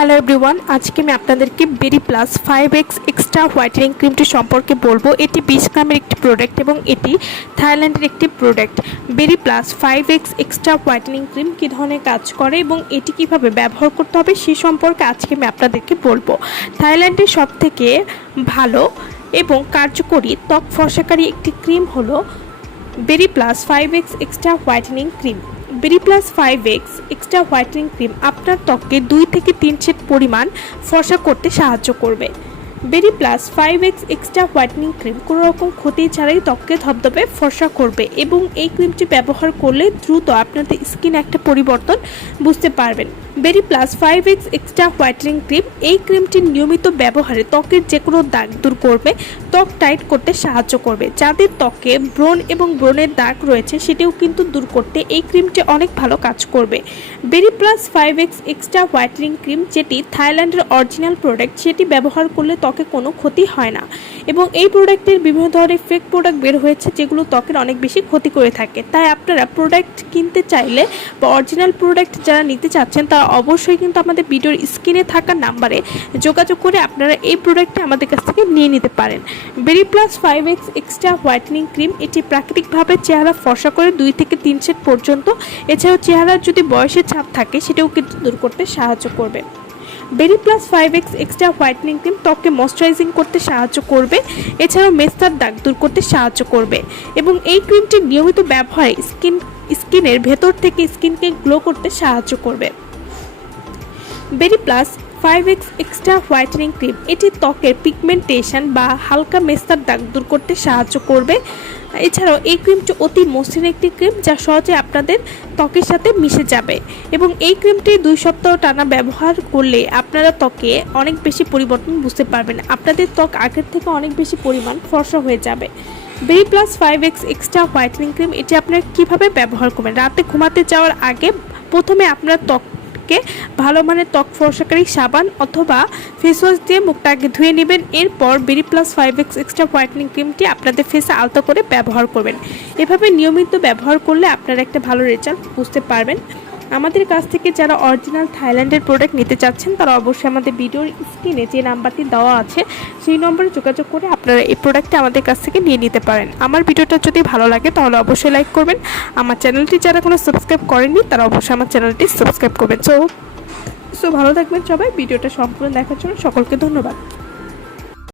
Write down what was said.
Hello everyone, আজকে আমি আপনাদেরকে বেরি প্লাস 5x এক্সট্রা হোয়াইটেনিং ক্রিমটি সম্পর্কে বলবো। এটি 20 গ্রামের একটি প্রোডাক্ট এবং এটি থাইল্যান্ডের একটি product. Berry plus 5x extra whitening cream কী ধরনের কাজ করে এবং এটি কিভাবে ব্যবহার করতে হবে সে সম্পর্কে আজকে আমি আপনাদেরকে বলবো। থাইল্যান্ডের সবথেকে ভালো এবং কার্যকরী ত্বক ফর্সাকারী একটি ক্রিম হলো berry plus 5x extra whitening cream. Berry plus 5x extra whitening cream আপনার ত্বককে 2 থেকে 3 শেড পরিমাণ ফর্সা করতে সাহায্য করবে। Berry plus 5x extra whitening cream কোনো রকম ক্ষতি ছাড়াই ত্বককে ধবধবে ফর্সা করবে এবং এই ক্রিমটি ব্যবহার করলে দ্রুত আপনাদের স্কিন একটা পরিবর্তন বুঝতে পারবেন। Berry plus 5x extra whitening cream, এই ক্রিমটির নিয়মিত ব্যবহারে ত্বকের যে কোনো দাগ দূর করবে, ত্বক টাইট করতে সাহায্য করবে। যাদের ত্বকে ব্রণ এবং ব্রণের দাগ রয়েছে সেটিও কিন্তু দূর করতে এই ক্রিমটি অনেক ভালো কাজ করবে। Berry plus 5x extra whitening cream, যেটি থাইল্যান্ডের অরিজিনাল প্রোডাক্ট, সেটি ব্যবহার করলে ত্বকে কোনো ক্ষতি হয় না এবং এই প্রোডাক্টের বিভিন্ন ধরনের ফেক প্রোডাক্ট বের হয়েছে যেগুলো ত্বকের অনেক বেশি ক্ষতি করে থাকে। তাই আপনারা প্রোডাক্ট কিনতে চাইলে বা অরিজিনাল প্রোডাক্ট যারা নিতে চাচ্ছেন তারা অবশ্যই কিন্তু আমাদের ভিডিওর স্ক্রিনে থাকা নাম্বারে যোগাযোগ করে আপনারা এই প্রোডাক্টটি আমাদের কাছ থেকে নিয়ে নিতে পারেন। Berry plus 5x extra whitening cream, এটি প্রাকৃতিকভাবে চেহারা ফর্সা করে 2 থেকে 3 শেড পর্যন্ত। এছাড়াও চেহারার যদি বয়সের ছাপ থাকে সেটাও কিন্তু দূর করতে সাহায্য করবে। Berry plus 5x extra whitening cream ত্বককে ময়শ্চারাইজিং করতে সাহায্য করবে, এছাড়াও মেস্তার দাগ দূর করতে সাহায্য করবে এবং এই ক্রিমটির নিয়মিত ব্যবহারে স্কিনের ভেতর থেকে স্কিনকে গ্লো করতে সাহায্য করবে। Berry plus 5x extra whitening cream, এটি ত্বকের পিগমেন্টেশন বা হালকা মেস্তার দাগ দূর করতে সাহায্য করবে। এছাড়াও এই ক্রিমটি অতি মসৃণ একটি ক্রিম যা সহজে আপনাদের ত্বকের সাথে মিশে যাবে এবং এই ক্রিমটি 2 সপ্তাহ টানা ব্যবহার করলে আপনারা ত্বকে অনেক বেশি পরিবর্তন বুঝতে পারবেন। আপনাদের ত্বক আগের থেকে অনেক বেশি পরিমাণ ফর্সা হয়ে যাবে। Berry plus 5x extra whitening cream, এটি আপনারা কীভাবে ব্যবহার করবেন? রাতে ঘুমাতে যাওয়ার আগে প্রথমে আপনার ত্বককে ভালো মানের ত্বক ফর্সাকারী সাবান অথবা ফেস ওয়াশ দিয়ে মুখটা আগে ধুয়ে নেবেন। এরপর বেরি প্লাস 5x এক্সট্রা হোয়াইটেনিং ক্রিমটি আপনাদের ফেসে আলতো করে ব্যবহার করবেন। এভাবে নিয়মিত ব্যবহার করলে আপনারা একটা ভালো রেজাল্ট বুঝতে পারবেন। আমাদের কাছ থেকে যারা অরিজিনাল থাইল্যান্ডের প্রোডাক্ট নিতে চাচ্ছেন তারা অবশ্যই আমাদের ভিডিওর স্ক্রিনে যে নাম্বারটি দেওয়া আছে সেই নম্বরে যোগাযোগ করে আপনারা এই প্রোডাক্টটি আমাদের কাছ থেকে নিয়ে নিতে পারেন। আমার ভিডিওটা যদি ভালো লাগে তাহলে অবশ্যই লাইক করবেন। আমার চ্যানেলটি যারা কোনো সাবস্ক্রাইব করেননি তারা অবশ্যই আমার চ্যানেলটি সাবস্ক্রাইব করবেন। সো ভালো থাকবেন সবাই। ভিডিওটা সম্পূর্ণ দেখার জন্য সকলকে ধন্যবাদ।